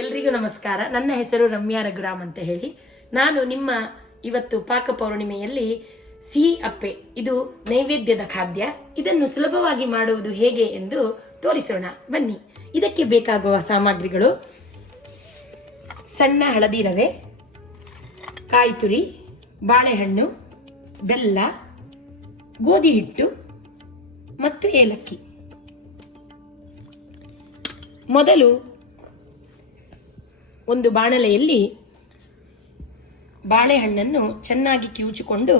ಎಲ್ರಿಗೂ ನಮಸ್ಕಾರ. ನನ್ನ ಹೆಸರು ರಮ್ಯಾ ರಘುರಾಮ್ ಅಂತ ಹೇಳಿ. ನಾನು ನಿಮ್ಮ ಇವತ್ತು ಪಾಕ ಪೌರ್ಣಿಮೆಯಲ್ಲಿ ಸಿಹಿ ಅಪ್ಪೆ, ಇದು ನೈವೇದ್ಯದ ಖಾದ್ಯ. ಇದನ್ನು ಸುಲಭವಾಗಿ ಮಾಡುವುದು ಹೇಗೆ ಎಂದು ತೋರಿಸೋಣ ಬನ್ನಿ. ಇದಕ್ಕೆ ಬೇಕಾಗುವ ಸಾಮಗ್ರಿಗಳು: ಸಣ್ಣ ಹಳದಿ ರವೆ, ಕಾಯಿ ತುರಿ, ಬಾಳೆಹಣ್ಣು, ಬೆಲ್ಲ, ಗೋಧಿ ಹಿಟ್ಟು ಮತ್ತು ಏಲಕ್ಕಿ. ಮೊದಲು ಒಂದು ಬಾಣಲೆಯಲ್ಲಿ ಬಾಳೆಹಣ್ಣನ್ನು ಚೆನ್ನಾಗಿ ಕಿವುಚಿಕೊಂಡು,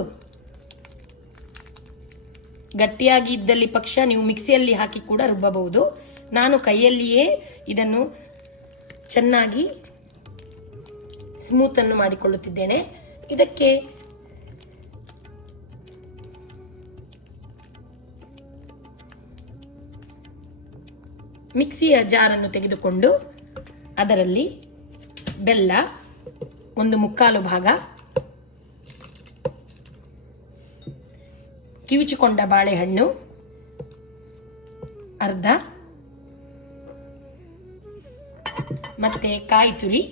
ಗಟ್ಟಿಯಾಗಿ ಇದ್ದಲ್ಲಿ ಪಕ್ಷ ನೀವು ಮಿಕ್ಸಿಯಲ್ಲಿ ಹಾಕಿ ಕೂಡ ರುಬ್ಬಬಹುದು. ನಾನು ಕೈಯಲ್ಲಿಯೇ ಇದನ್ನು ಚೆನ್ನಾಗಿ ಸ್ಮೂತ್ ಅನ್ನು ಮಾಡಿಕೊಳ್ಳುತ್ತಿದ್ದೇನೆ. ಇದಕ್ಕೆ ಮಿಕ್ಸಿಯ ಜಾರನ್ನು ತೆಗೆದುಕೊಂಡು ಅದರಲ್ಲಿ ಬೆಲ್ಲ 1/4 ಭಾಗ, ಕಿವುಚಿಕೊಂಡ ಬಾಳೆಹಣ್ಣು ಅರ್ಧ, ಮತ್ತೆ ಕಾಯಿ ತುರಿ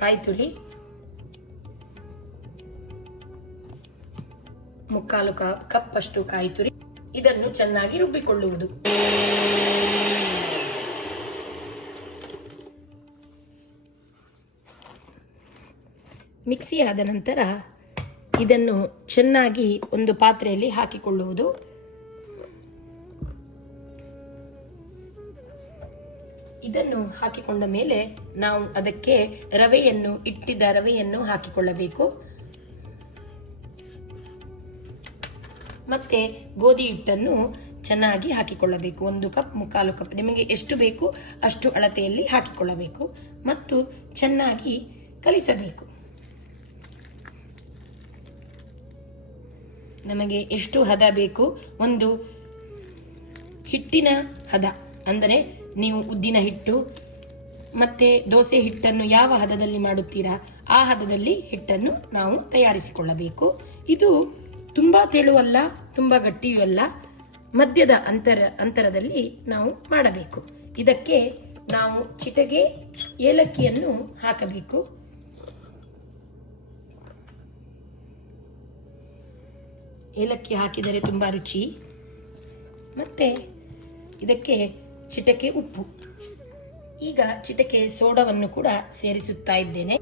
1/4 ಕಪ್ ಅಷ್ಟು ಕಾಯಿ ತುರಿ. ಇದನ್ನು ಚೆನ್ನಾಗಿ ರುಬ್ಬಿಕೊಳ್ಳುವುದು. ಮಿಕ್ಸಿ ಆದ ನಂತರ ಇದನ್ನು ಚೆನ್ನಾಗಿ ಒಂದು ಪಾತ್ರೆಯಲ್ಲಿ ಹಾಕಿಕೊಳ್ಳುವುದು. ಇದನ್ನು ಹಾಕಿಕೊಂಡ ಮೇಲೆ ನಾವು ಅದಕ್ಕೆ ಇಟ್ಟಿದ್ದ ರವೆಯನ್ನು ಹಾಕಿಕೊಳ್ಳಬೇಕು. ಮತ್ತೆ ಗೋಧಿ ಹಿಟ್ಟನ್ನು ಚೆನ್ನಾಗಿ ಹಾಕಿಕೊಳ್ಳಬೇಕು. 1 ಕಪ್ 1/4 ಕಪ್, ನಿಮಗೆ ಎಷ್ಟು ಬೇಕು ಅಷ್ಟು ಅಳತೆಯಲ್ಲಿ ಹಾಕಿಕೊಳ್ಳಬೇಕು ಮತ್ತು ಚೆನ್ನಾಗಿ ಕಲಿಸಬೇಕು. ನಮಗೆ ಎಷ್ಟು ಹದ ಬೇಕು, ಒಂದು ಹಿಟ್ಟಿನ ಹದ ಅಂದರೆ ನೀವು ಉದ್ದಿನ ಹಿಟ್ಟು ಮತ್ತೆ ದೋಸೆ ಹಿಟ್ಟನ್ನು ಯಾವ ಹದದಲ್ಲಿ ಮಾಡುತ್ತೀರಾ ಆ ಹದದಲ್ಲಿ ಹಿಟ್ಟನ್ನು ನಾವು ತಯಾರಿಸಿಕೊಳ್ಳಬೇಕು. ಇದು ತುಂಬಾ ತೆಳುವಲ್ಲ, ತುಂಬಾ ಗಟ್ಟಿಯೂ ಅಲ್ಲ, ಮಧ್ಯದ ಅಂತರದಲ್ಲಿ ನಾವು ಮಾಡಬೇಕು. ಇದಕ್ಕೆ ನಾವು ಚಿಟಗೆ ಏಲಕ್ಕಿಯನ್ನು ಹಾಕಬೇಕು. ಏಲಕ್ಕಿ ಹಾಕಿದರೆ ತುಂಬಾ ರುಚಿ. ಮತ್ತೆ ಇದಕ್ಕೆ ಚಿಟಕೆ ಉಪ್ಪು, ಈಗ ಚಿಟಕೆ ಸೋಡವನ್ನು ಕೂಡ ಸೇರಿಸುತ್ತಾ ಇದ್ದೇನೆ.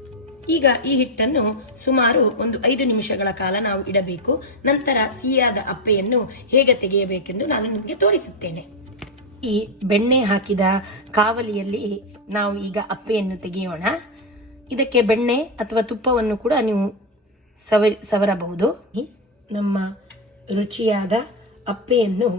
ಈಗ ಈ ಹಿಟ್ಟನ್ನು ಸುಮಾರು 5 ನಿಮಿಷಗಳ ಕಾಲ ನಾವು ಇಡಬೇಕು. ನಂತರ ಸಿಹಿಯಾದ ಅಪ್ಪೆಯನ್ನು ಹೇಗೆ ತೆಗೆಯಬೇಕೆಂದು ನಾನು ನಿಮಗೆ ತೋರಿಸುತ್ತೇನೆ. ಈ ಬೆಣ್ಣೆ ಹಾಕಿದ ಕಾವಲಿಯಲ್ಲಿ ನಾವು ಈಗ ಅಪ್ಪೆಯನ್ನು ತೆಗೆಯೋಣ. ಇದಕ್ಕೆ ಬೆಣ್ಣೆ ಅಥವಾ ತುಪ್ಪವನ್ನು ಕೂಡ ನೀವು ಸವರಬಹುದು. ನಮ್ಮ ರುಚಿಯಾದ ಅಪ್ಪೆಯನ್ನು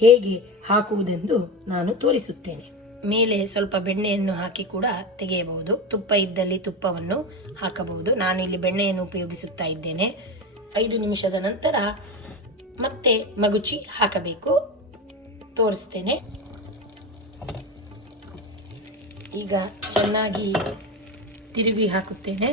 ಹೇಗೆ ಹಾಕುವುದೆಂದು ನಾನು ತೋರಿಸುತ್ತೇನೆ. ಮೇಲೆ ಸ್ವಲ್ಪ ಬೆಣ್ಣೆಯನ್ನು ಹಾಕಿ ಕೂಡ ತೆಗೆಯಬಹುದು. ತುಪ್ಪ ಇದ್ದಲ್ಲಿ ತುಪ್ಪವನ್ನು ಹಾಕಬಹುದು. ನಾನು ಇಲ್ಲಿ ಬೆಣ್ಣೆಯನ್ನು ಉಪಯೋಗಿಸುತ್ತಾ ಇದ್ದೇನೆ. 5 ನಿಮಿಷದ ನಂತರ ಮತ್ತೆ ಮಗುಚಿ ಹಾಕಬೇಕು. ತೋರಿಸ್ತೇನೆ. ಈಗ ಚೆನ್ನಾಗಿ ತಿರುವಿ ಹಾಕುತ್ತೇನೆ.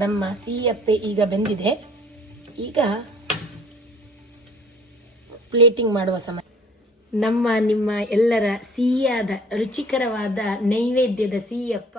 ನಮ್ಮ ಸಿಹಿ ಅಪ್ಪೆ ಈಗ ಬೆಂದಿದೆ. ಈಗ ಪ್ಲೇಟಿಂಗ್ ಮಾಡುವ ಸಮಯ. ನಿಮ್ಮ ಎಲ್ಲರ ಸಿಹಿಯಾದ ರುಚಿಕರವಾದ ನೈವೇದ್ಯದ ಸಿಹಿ ಅಪ್ಪ